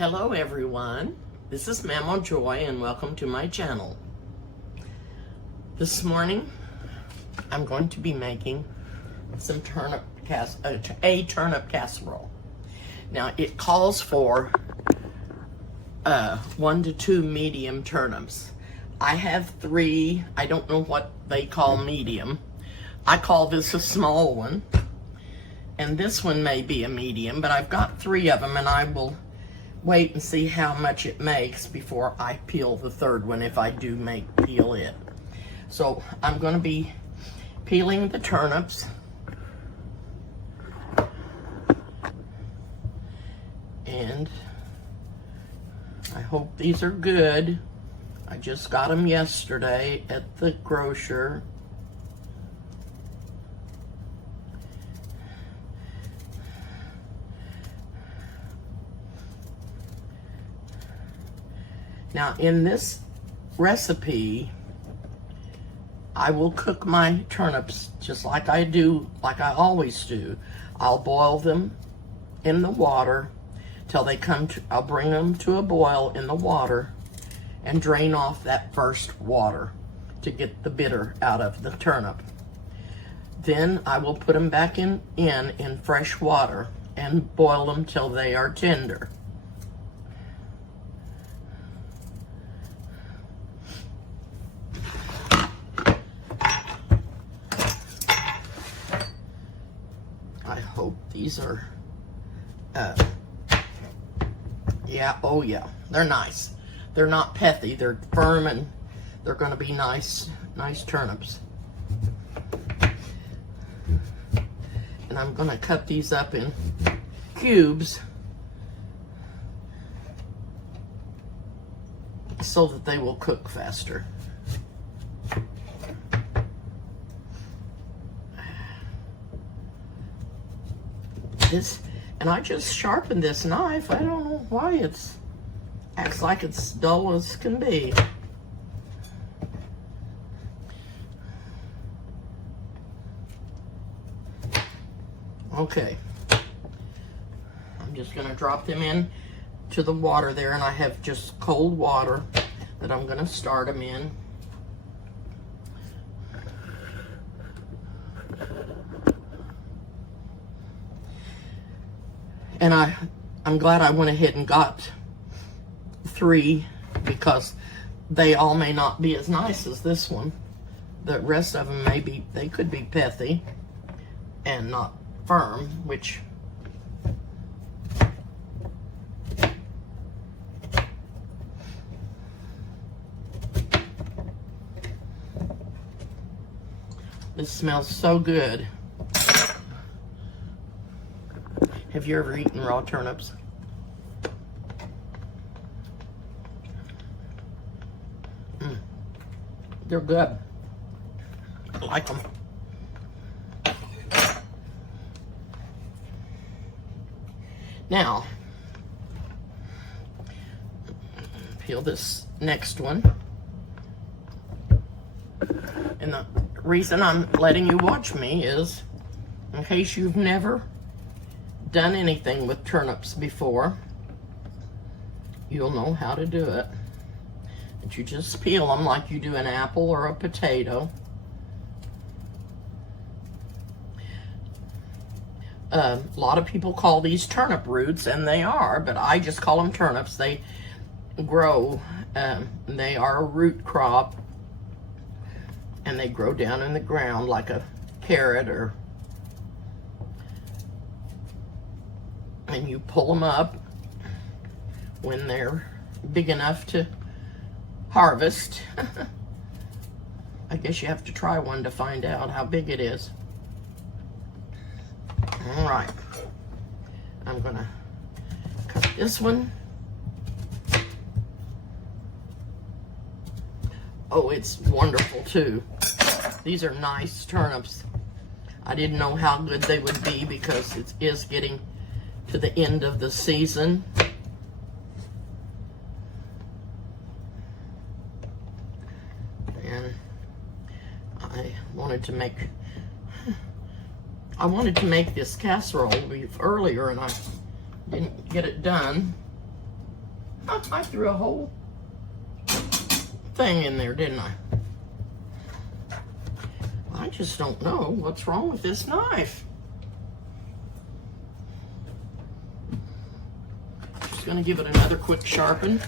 Hello everyone, this is Mama Joy and welcome to my channel. This morning I'm going to be making some turnip casserole. Now it calls for 1 to 2 medium turnips. I have 3, I don't know what they call medium. I call this a small one, and this one may be a medium, but I've got 3 of them, and I will wait and see how much it makes before I peel the 3rd one, if I do peel it. So I'm going to be peeling the turnips. And I hope these are good. I just got them yesterday at the grocer. Now in this recipe, I will cook my turnips just like I always do. I'll boil them in the water till they come to, I'll bring them to a boil in the water and drain off that first water to get the bitter out of the turnip. Then I will put them back in fresh water and boil them till they are tender. I hope these are, oh yeah, they're nice. They're not pethy, they're firm, and they're gonna be nice turnips. And I'm gonna cut these up in cubes so that they will cook faster. And I just sharpened this knife. I don't know why it's acts like it's dull as can be. Okay, I'm just gonna drop them in to the water there, and I have just cold water that I'm gonna start them in. And I'm glad I went ahead and got 3, because they all may not be as nice as this one. The rest of them they could be pethy and not firm, which this smells so good. Have you ever eaten raw turnips? They're good. I like them. Now, peel this next one. And the reason I'm letting you watch me is, in case you've never done anything with turnips before, you'll know how to do it. But you just peel them like you do an apple or a potato. A lot of people call these turnip roots, and they are, but I just call them turnips. They grow, they are a root crop, and they grow down in the ground like a carrot, and you pull them up when they're big enough to harvest. I guess you have to try one to find out how big it is. All right, I'm gonna cut this one. Oh, it's wonderful too. These are nice turnips. I didn't know how good they would be because it is getting to the end of the season. And I wanted to make this casserole earlier, and I didn't get it done. I threw a whole thing in there, didn't I? I just don't know what's wrong with this knife. Just gonna give it another quick sharpen.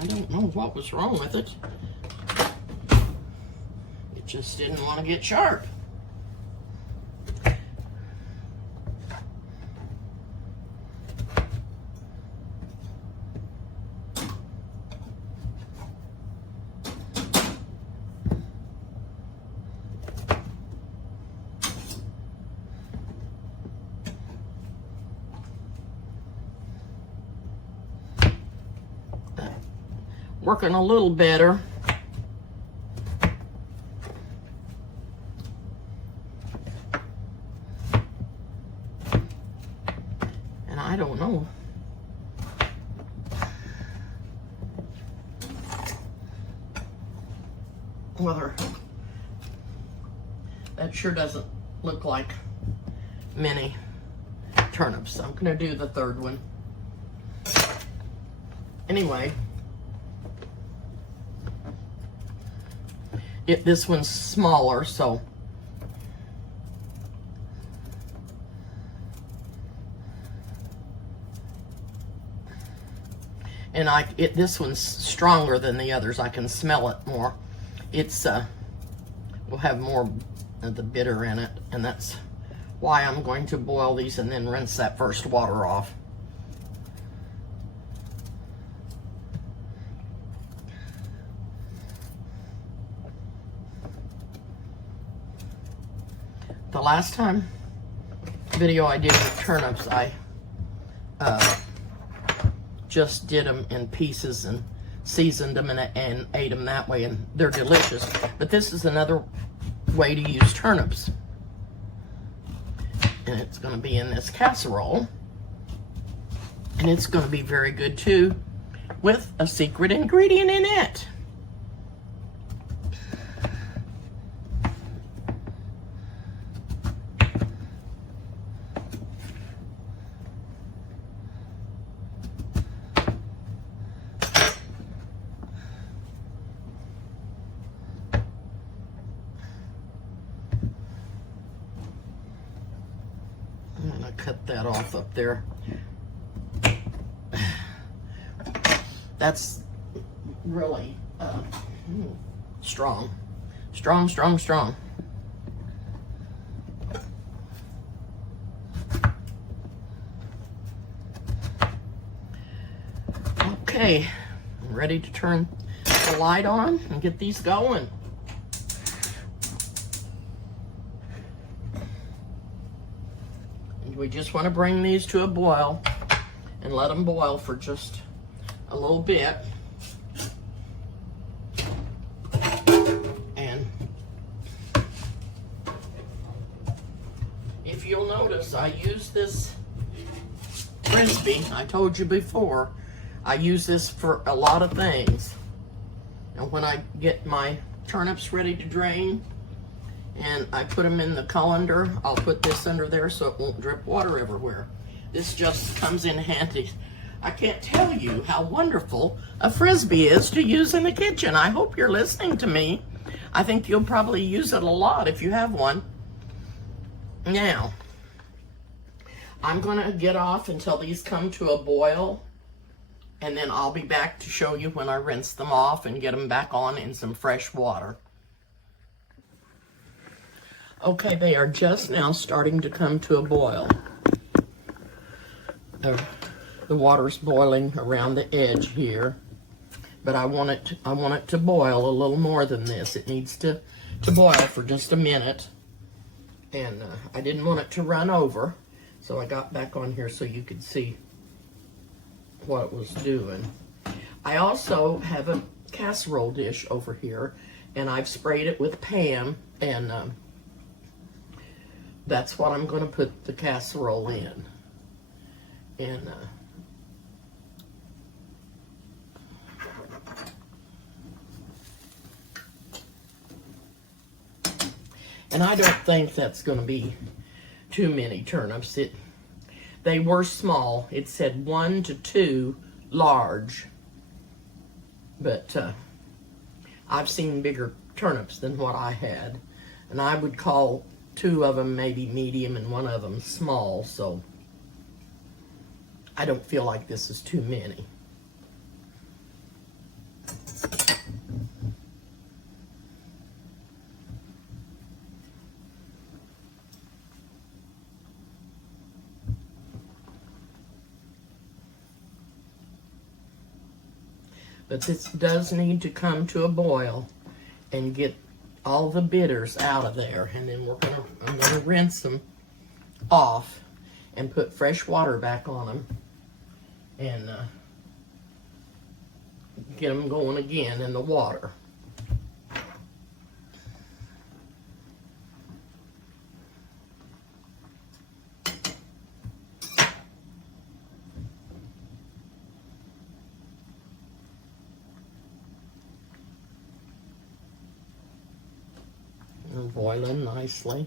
I don't know what was wrong with it. It just didn't want to get sharp. Working a little better. And I don't know whether that sure doesn't look like many turnips. I'm gonna do the third one. Anyway, this one's smaller, so and this one's stronger than the others. I can smell it more. It's will have more of the bitter in it, and that's why I'm going to boil these and then rinse that first water off. The last video I did with turnips, I just did them in pieces and seasoned them and ate them that way, and they're delicious. But this is another way to use turnips. And it's going to be in this casserole. And it's going to be very good too, with a secret ingredient in it. I'm gonna cut that off up there. That's really strong. Strong, strong, strong. Okay, I'm ready to turn the light on and get these going. We just want to bring these to a boil and let them boil for just a little bit. And if you'll notice, I use this Frisbee. I told you before, I use this for a lot of things. And when I get my turnips ready to drain, and I put them in the colander, I'll put this under there so it won't drip water everywhere. This just comes in handy. I can't tell you how wonderful a Frisbee is to use in the kitchen. I hope you're listening to me. I think you'll probably use it a lot if you have one. Now, I'm gonna get off until these come to a boil, and then I'll be back to show you when I rinse them off and get them back on in some fresh water. Okay, they are just now starting to come to a boil. The water's boiling around the edge here, but I want it to boil a little more than this. It needs to boil for just a minute, and I didn't want it to run over, so I got back on here so you could see what it was doing. I also have a casserole dish over here, and I've sprayed it with Pam, and that's what I'm going to put the casserole in. And And I don't think that's going to be too many turnips. They were small. It said 1 to 2 large. But I've seen bigger turnips than what I had. And I would call 2 of them maybe medium and 1 of them small. So I don't feel like this is too many. But this does need to come to a boil and get all the bitters out of there. And then I'm gonna rinse them off and put fresh water back on them and get them going again in the water. And boiling nicely.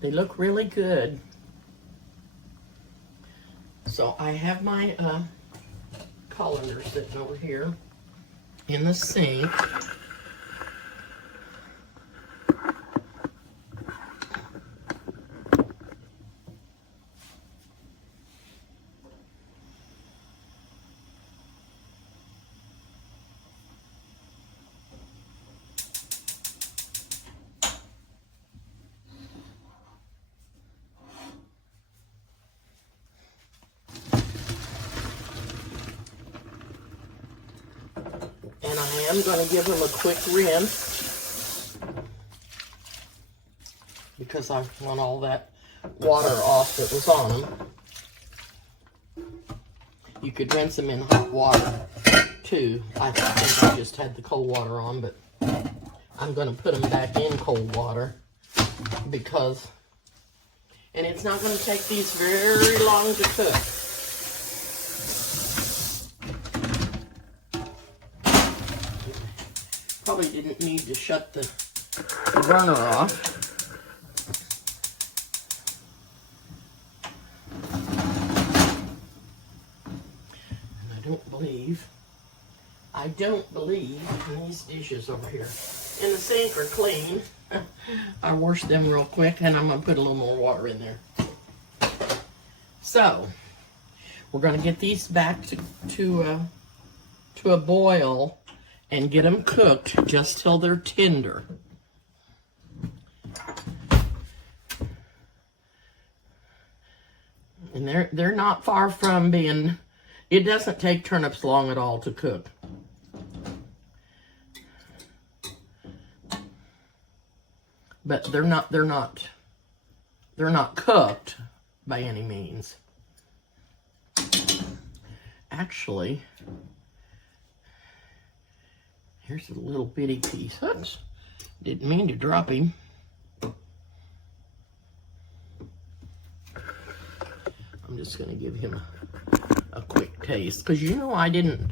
They look really good. So I have my colander sitting over here in the sink. And I am going to give them a quick rinse because I want all that water off that was on them. You could rinse them in hot water too. I think I just had the cold water on, but I'm going to put them back in cold water because, and it's not going to take these very long to cook. Probably didn't need to shut the burner off. And I don't believe these dishes over here in the sink are clean. I washed them real quick and I'm going to put a little more water in there. So, we're going to get these back to a boil and get them cooked just till they're tender. And they're not far from being, it doesn't take turnips long at all to cook. But they're not cooked by any means. Actually, here's a little bitty piece. Oops, didn't mean to drop him. I'm just going to give him a quick taste. Because you know I didn't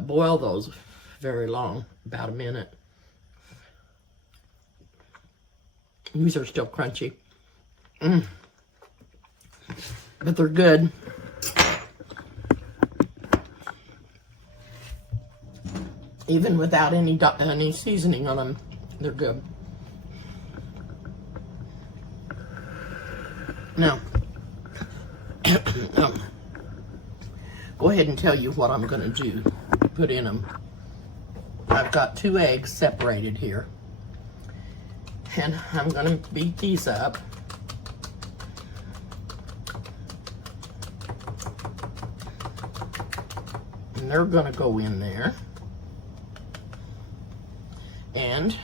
boil those very long, about a minute. These are still crunchy. But they're good. Even without any seasoning on them, they're good. Now, go ahead and tell you what I'm going to do. Put in them. I've got 2 eggs separated here. And I'm going to beat these up. And they're going to go in there. And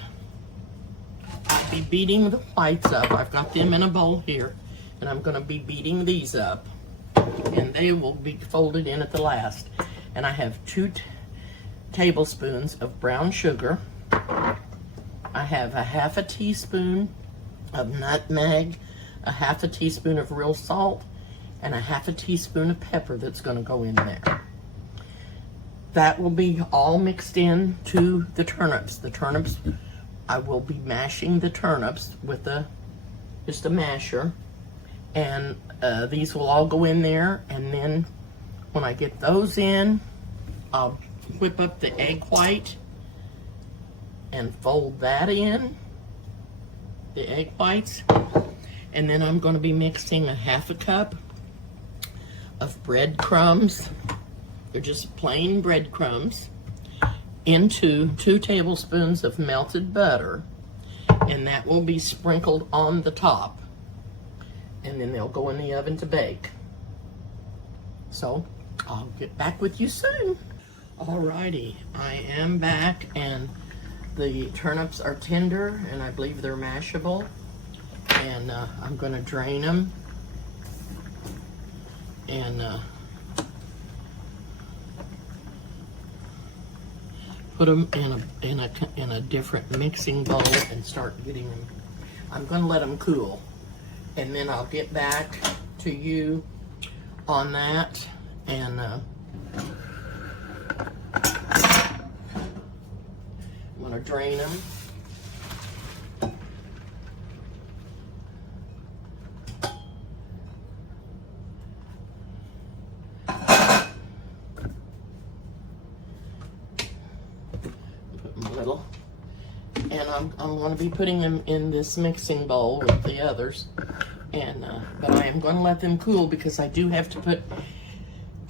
I'll be beating the whites up. I've got them in a bowl here. And I'm going to be beating these up. And they will be folded in at the last. And I have 2 tablespoons of brown sugar. I have a half a teaspoon of nutmeg, a half a teaspoon of real salt, and a half a teaspoon of pepper that's going to go in there. That will be all mixed in to the turnips. The turnips, I will be mashing the turnips with just a masher, and these will all go in there, and then when I get those in, I'll whip up the egg white and fold that in, the egg whites, and then I'm going to be mixing a half a cup of breadcrumbs. They're just plain breadcrumbs into 2 tablespoons of melted butter, and that will be sprinkled on the top, and then they'll go in the oven to bake. So I'll get back with you soon. Alrighty, I am back, and the turnips are tender, and I believe they're mashable, and I'm going to drain them and put them in a different mixing bowl and start getting them. I'm going to let them cool, and then I'll get back to you on that. And I'm going to drain them. And I'm going to be putting them in this mixing bowl with the others, and but I am going to let them cool because I do have to put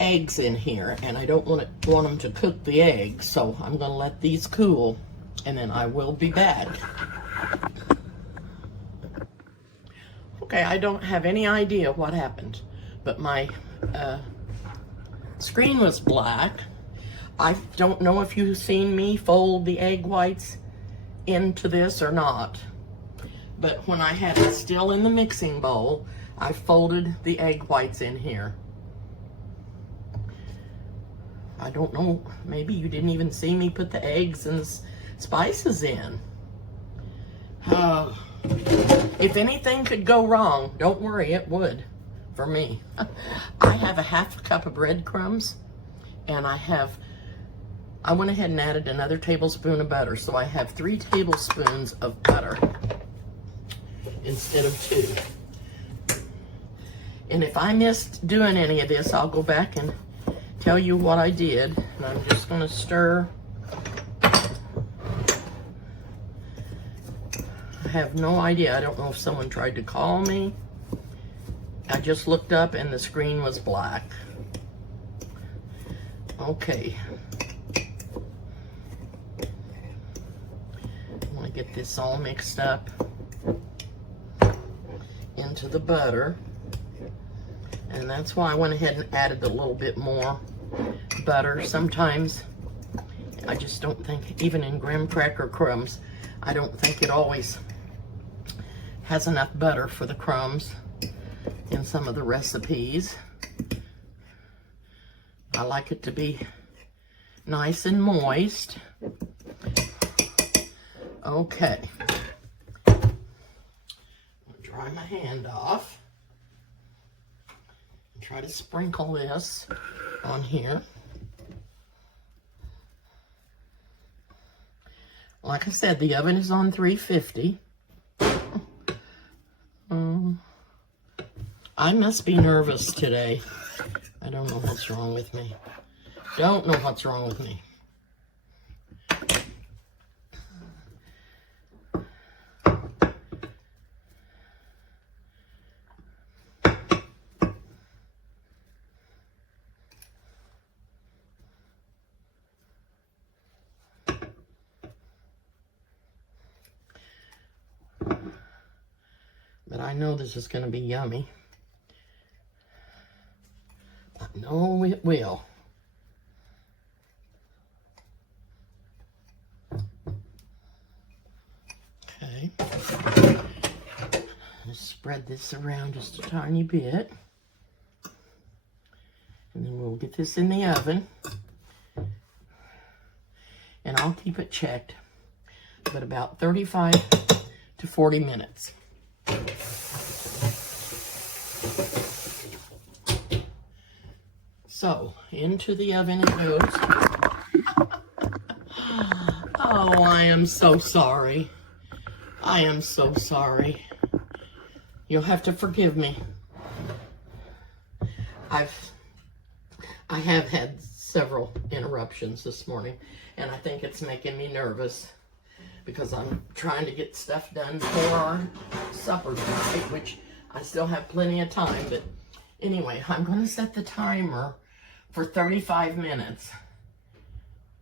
eggs in here, and I don't want them to cook the eggs, so I'm going to let these cool, and then I will be back. Okay, I don't have any idea what happened, but my screen was black. I don't know if you've seen me fold the egg whites into this or not, but when I had it still in the mixing bowl, I folded the egg whites in here. I don't know, maybe you didn't even see me put the eggs and spices in. If anything could go wrong, don't worry, it would for me. I have a half a cup of breadcrumbs, and I went ahead and added another tablespoon of butter, so I have 3 tablespoons of butter instead of 2. And if I missed doing any of this, I'll go back and tell you what I did. And I'm just going to stir. I have no idea. I don't know if someone tried to call me. I just looked up and the screen was black. Okay. Get this all mixed up into the butter, and that's why I went ahead and added a little bit more butter. Sometimes I just don't think, even in graham cracker crumbs, I don't think it always has enough butter for the crumbs in some of the recipes. I like it to be nice and moist. Okay, I'm gonna dry my hand off and try to sprinkle this on here. Like I said, the oven is on 350. I must be nervous today. I don't know what's wrong with me. Don't know what's wrong with me. But I know this is going to be yummy. I know it will. Okay. Just spread this around just a tiny bit. And then we'll get this in the oven. And I'll keep it checked. but about 35 to 40 minutes. So, into the oven it goes. Oh, I am so sorry. I am so sorry. You'll have to forgive me. I have had several interruptions this morning, and I think it's making me nervous because I'm trying to get stuff done for our supper tonight, which I still have plenty of time. But anyway, I'm going to set the timer for 35 minutes.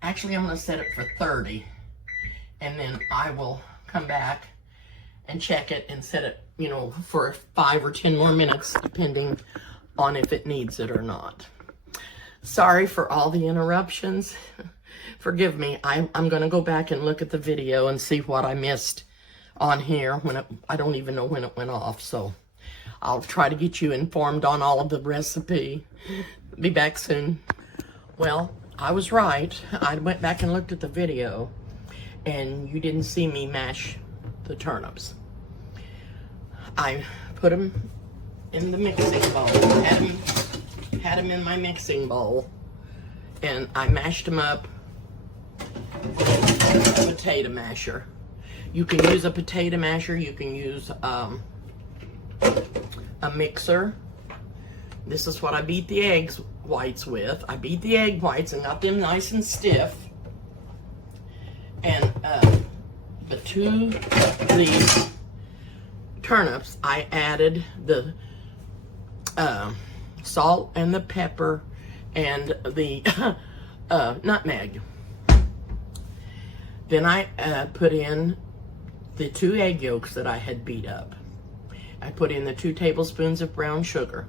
Actually, I'm going to set it for 30, and then I will come back and check it and set it, you know, for 5 or 10 more minutes, depending on if it needs it or not. Sorry for all the interruptions. Forgive me. I'm going to go back and look at the video and see what I missed on here when I don't even know when it went off. So I'll try to get you informed on all of the recipe. Be back soon. Well, I was right. I went back and looked at the video, and you didn't see me mash the turnips. I put them in the mixing bowl. Had them in my mixing bowl, and I mashed them up with a potato masher. You can use a potato masher. You can use a mixer. This is what I beat the eggs whites with. I beat the egg whites and got them nice and stiff. And but to these turnips, I added the salt and the pepper and the nutmeg. Then I put in the 2 egg yolks that I had beat up. I put in the 2 tablespoons of brown sugar.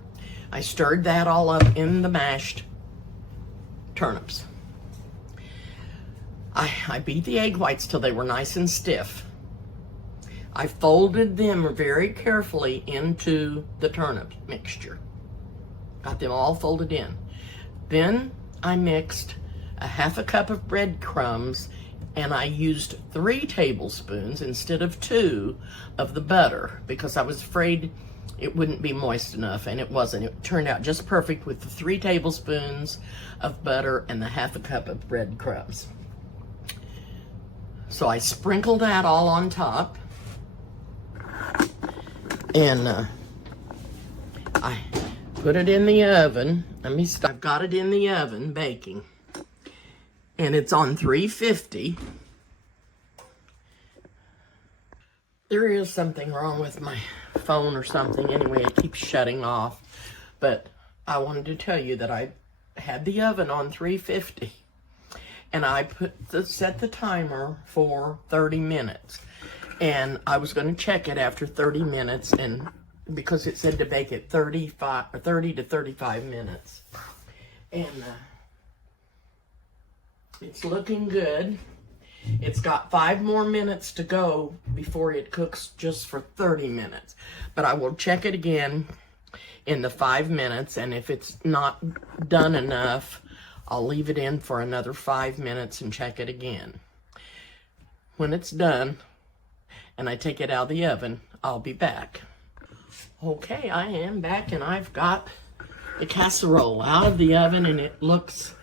I stirred that all up in the mashed turnips. I beat the egg whites till they were nice and stiff. I folded them very carefully into the turnip mixture. Got them all folded in. Then I mixed a 1/2 cup of breadcrumbs, and I used 3 tablespoons instead of 2 of the butter because I was afraid it wouldn't be moist enough, and it wasn't. It turned out just perfect with the 3 tablespoons of butter and the 1/2 cup of breadcrumbs. So I sprinkled that all on top, and I put it in the oven. I've got it in the oven baking, and it's on 350. There is something wrong with my phone or something. Anyway, it keeps shutting off. But I wanted to tell you that I had the oven on 350, and I set the timer for 30 minutes. And I was going to check it after 30 minutes, and because it said to bake it 30 to 35 minutes. And it's looking good. It's got 5 more minutes to go before it cooks just for 30 minutes. But I will check it again in the 5 minutes, and if it's not done enough, I'll leave it in for another 5 minutes and check it again. When it's done and I take it out of the oven, I'll be back. Okay, I am back, and I've got the casserole out of the oven, and it looks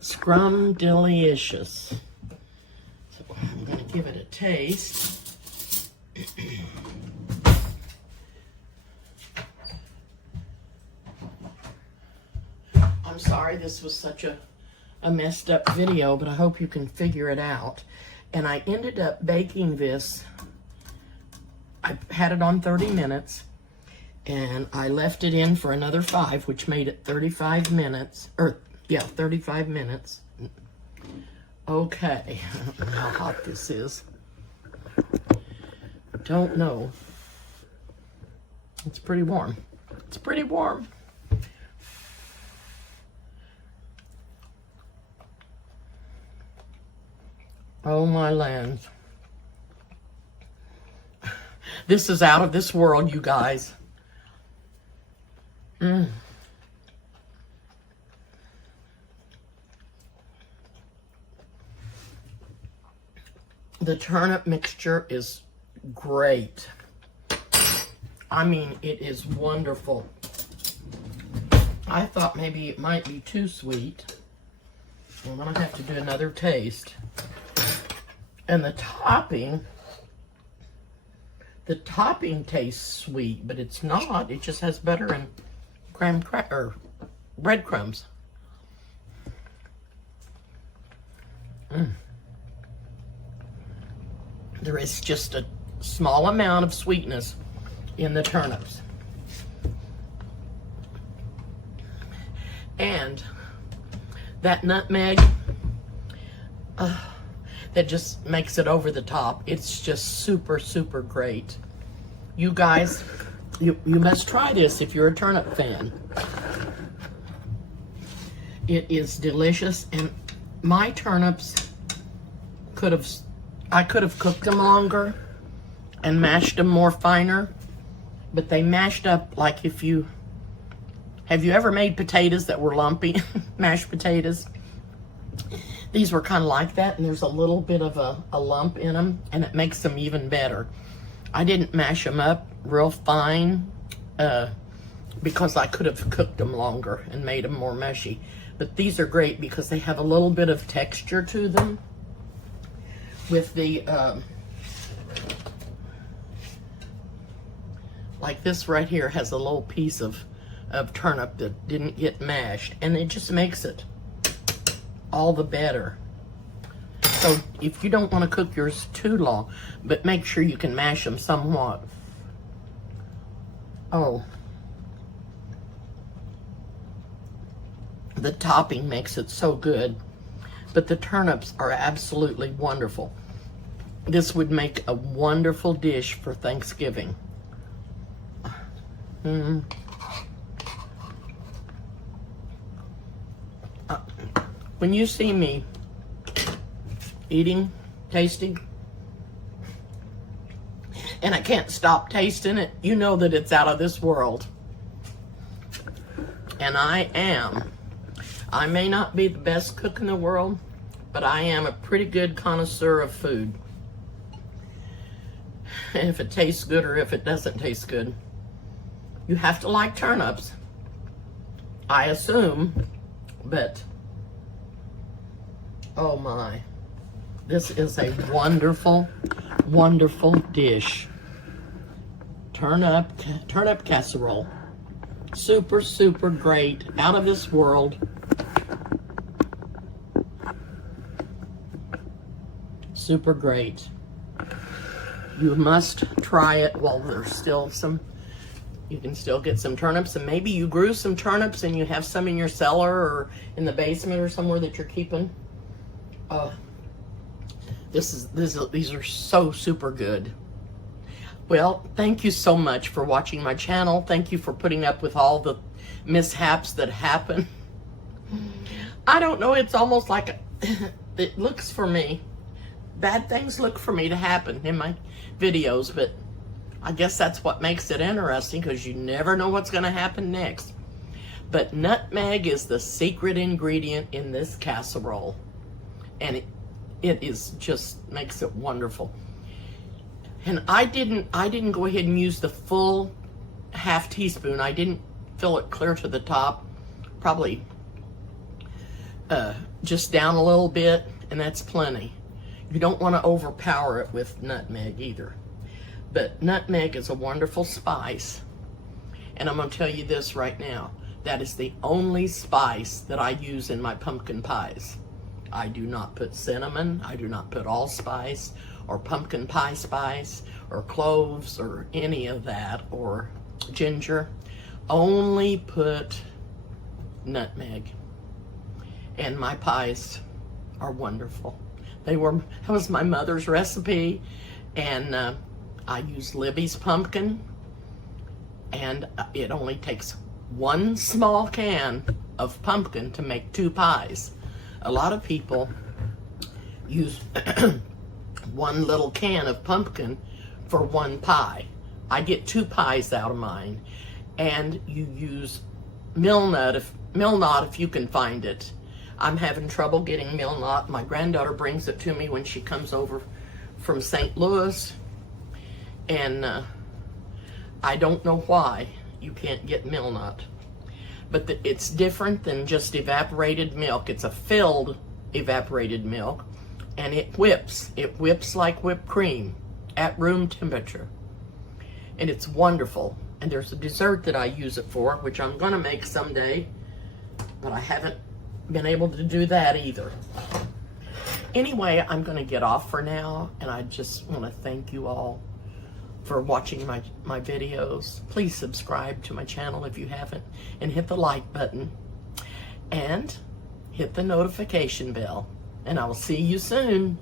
scrum-delicious. So I'm going to give it a taste. I'm sorry this was such a messed up video, but I hope you can figure it out. And I ended up baking this. I had it on 30 minutes, and I left it in for another 5, which made it 35 minutes, 35 minutes. Okay, I don't know how hot this is. Don't know. It's pretty warm. It's pretty warm. Oh my lands. This is out of this world, you guys. The turnip mixture is great. I mean, it is wonderful. I thought maybe it might be too sweet. I'm gonna have to do another taste. And the topping tastes sweet, but it's not. It just has butter and breadcrumbs. There is just a small amount of sweetness in the turnips. And that nutmeg, that just makes it over the top. It's just super, super great. You guys, you must try this if you're a turnip fan. It is delicious, and my turnips I could have cooked them longer and mashed them more finer, but they mashed up like have you ever made potatoes that were lumpy, mashed potatoes? These were kind of like that, and there's a little bit of a lump in them, and it makes them even better. I didn't mash them up real fine because I could have cooked them longer and made them more mushy. But these are great because they have a little bit of texture to them. With the, like this right here has a little piece of turnip that didn't get mashed, and it just makes it all the better. So if you don't want to cook yours too long, but make sure you can mash them somewhat. Oh, the topping makes it so good, but the turnips are absolutely wonderful. This would make a wonderful dish for Thanksgiving. When you see me eating, tasting, and I can't stop tasting it, you know that it's out of this world. And I am. I may not be the best cook in the world, but I am a pretty good connoisseur of food. If it tastes good or if it doesn't taste good. You have to like turnips, I assume, but oh my, this is a wonderful, wonderful dish. Turnip casserole. Super, super great, out of this world. Super great. You must try it while there's still some, you can still get some turnips, and maybe you grew some turnips and you have some in your cellar or in the basement or somewhere that you're keeping. These are so super good. Well, thank you so much for watching my channel. Thank you for putting up with all the mishaps that happen. I don't know, it's almost like it looks for me. Bad things look for me to happen in my videos, but I guess that's what makes it interesting, because you never know what's going to happen next. But nutmeg is the secret ingredient in this casserole, and it is just makes it wonderful. And I didn't go ahead and use the full half teaspoon. I didn't fill it clear to the top, probably just down a little bit, and that's plenty. You don't want to overpower it with nutmeg either. But nutmeg is a wonderful spice. And I'm going to tell you this right now. That is the only spice that I use in my pumpkin pies. I do not put cinnamon. I do not put allspice or pumpkin pie spice or cloves or any of that, or ginger. Only put nutmeg. And my pies are wonderful. That was my mother's recipe, and I use Libby's pumpkin, and it only takes one small can of pumpkin to make 2 pies. A lot of people use one little can of pumpkin for 1 pie. I get 2 pies out of mine, and you use milnut if you can find it. I'm having trouble getting milnut. My granddaughter brings it to me when she comes over from St. Louis, and I don't know why you can't get Milnut. But it's different than just evaporated milk. It's a filled evaporated milk, and it whips. It whips like whipped cream at room temperature. And it's wonderful. And there's a dessert that I use it for, which I'm gonna make someday, but I haven't been able to do that either. Anyway, I'm gonna get off for now, and I just wanna thank you all for watching my videos. Please subscribe to my channel if you haven't, and hit the like button, and hit the notification bell, and I will see you soon.